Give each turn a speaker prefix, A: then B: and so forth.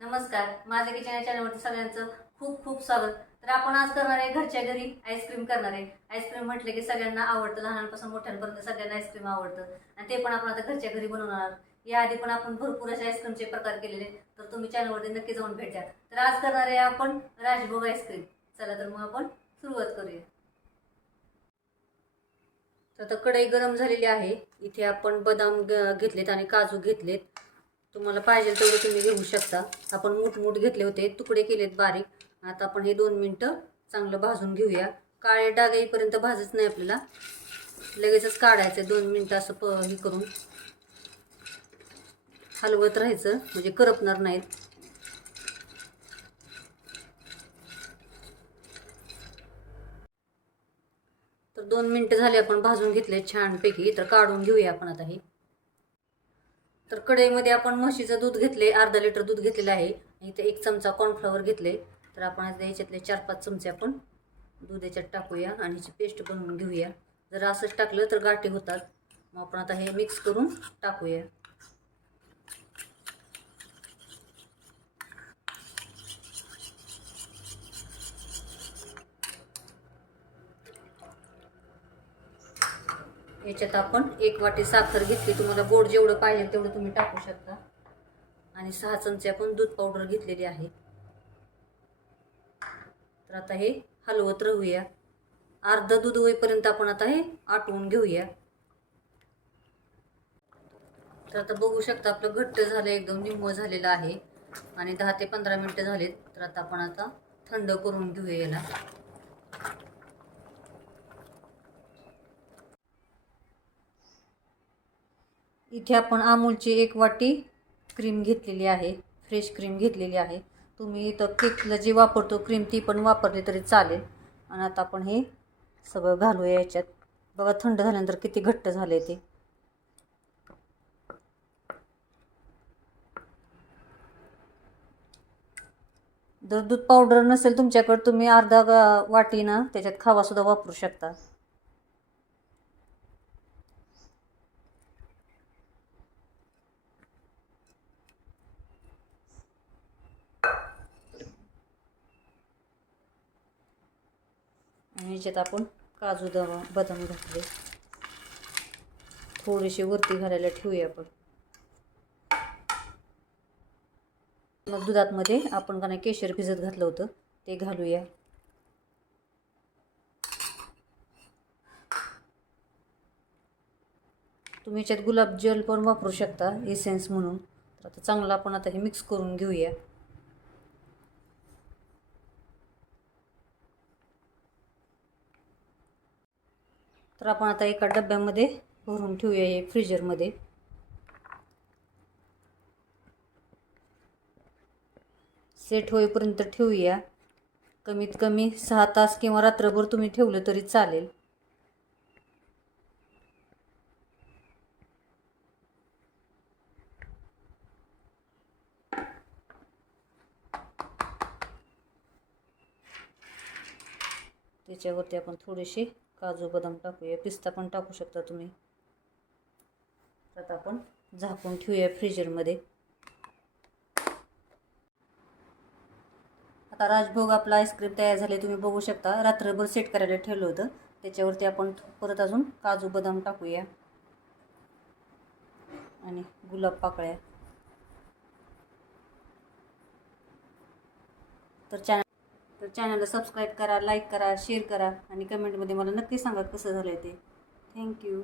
A: नमस्कार माझ्या किचन या चॅनलवरती सगळ्यांचं खूप खूप स्वागत. तर आपण आज करणार आहे घरच्या घरी आईस्क्रीम करणार आहे. आईस्क्रीम म्हटलं की सगळ्यांना आवडतं लहानांपासून मोठ्यांपर्यंत सगळ्यांना आईस्क्रीम आवडतं. आणि ते पण आपण आता घरच्या घरी बनवणार याआधी पण आपण भरपूर असे आईस्क्रीमचे प्रकार केलेले तर तुम्ही चॅनलवरती नक्की जाऊन भेट. द्या तर आज करणार आहे आपण राजभोग आईस्क्रीम चला तर मग आपण सुरुवात करूया. तर आता कढई गरम झालेली आहे. इथे आपण बदाम घेतलेत आणि काजू घेतलेत. तुम्हाला पाहिजे तेवढं तुम्ही घेऊ शकता. आपण मूठ घेतले होते तुकडे केलेत बारीक. आता आपण हे दोन मिनटं चांगलं भाजून घेऊया. काळे डाग येईपर्यंत भाजत नाही आपल्याला. लगेचच काढायचं दोन मिनटं असं प हे करून. हलवत राहायचं म्हणजे करपणार नाहीत. तर दोन मिनटं झाले आपण भाजून घेतले छानपैकी. तर काढून घेऊया आपण आता हे. तर कढईमध्ये आपण म्हशीचं दूध घेतले अर्धा लिटर दूध घेतलेलं आहे. इथे एक चमचा कॉर्नफ्लॉवर घेतले. तर आपण आता याच्यातले चार पाच चमचे आपण दूध याच्यात टाकूया आणि ह्याची पेस्ट बनवून घेऊया. जर असंच टाकलं तर गाठी होतात. मग आपण आता हे मिक्स करून टाकूया. याच्यात आपण एक वाटी साखर घेतली. तुम्हाला गोड जेवढं पाहिजे तेवढं तुम्ही टाकू शकता. आणि सहा चमचे आपण दूध पावडर घेतलेली आहे. तर आता हे हलवत राहूया. अर्ध दूध होईपर्यंत आपण आता हे आटवून घेऊया. तर आता बघू शकता आपलं घट्ट झालं एकदम निम्म झालेलं आहे. आणि दहा ते पंधरा मिनटं झालेत. तर आता आपण आता थंड करून घेऊया याला. इथे आपण अमूलची एक वाटी क्रीम घेतलेली आहे फ्रेश क्रीम घेतलेली आहे. तुम्ही इथं केकला जी वापरतो क्रीम ती पण वापरली तरी चालेल. आणि आता आपण हे सगळं घालूया याच्यात. बघा थंड झाल्यानंतर किती घट्ट झाले ते. जर दूध पावडर नसेल तुमच्याकडे तुम्ही अर्धा वाटीनं वाटी ना त्याच्यात खावासुद्धा वापरू शकता. आणि याच्यात आपण काजू दवा बदाम घातले. थोडेसे वरती घालायला ठेवूया आपण. मग दुधातमध्ये आपण का नाही केशर भिजत घातलं होतं ते घालूया. तुम्ही याच्यात गुलाबजल पण वापरू शकता एसेन्स म्हणून. तर आता चांगलं आपण आता हे मिक्स करून घेऊया. तर आपण आता एका डब्यामध्ये भरून ठेवूया हे फ्रीजरमध्ये. सेट होईपर्यंत ठेवूया. कमीत कमी सहा तास किंवा रात्रभर तुम्ही ठेवलं तरी चालेल. त्याच्यावरती आपण थोडेसे काजू बदाम टाकूया पिस्ता पण टाकू शकता तुम्ही. आता आपण झाकून ठेवूया फ्रीजरमध्ये. आता राजभोग आपला आईस्क्रीम तयार झाले तुम्ही बघू शकता. रात्रभर सेट करायला ठेवलं होतं. त्याच्यावरती आपण परत अजून काजू बदाम टाकूया. आणि गुलाब पाकळ्या. तर चॅनल चॅनलला सबस्क्राईब करा लाईक करा शेअर करा आणि कमेंटमध्ये मला नक्की सांगा कसं झालं आहे ते थँक्यू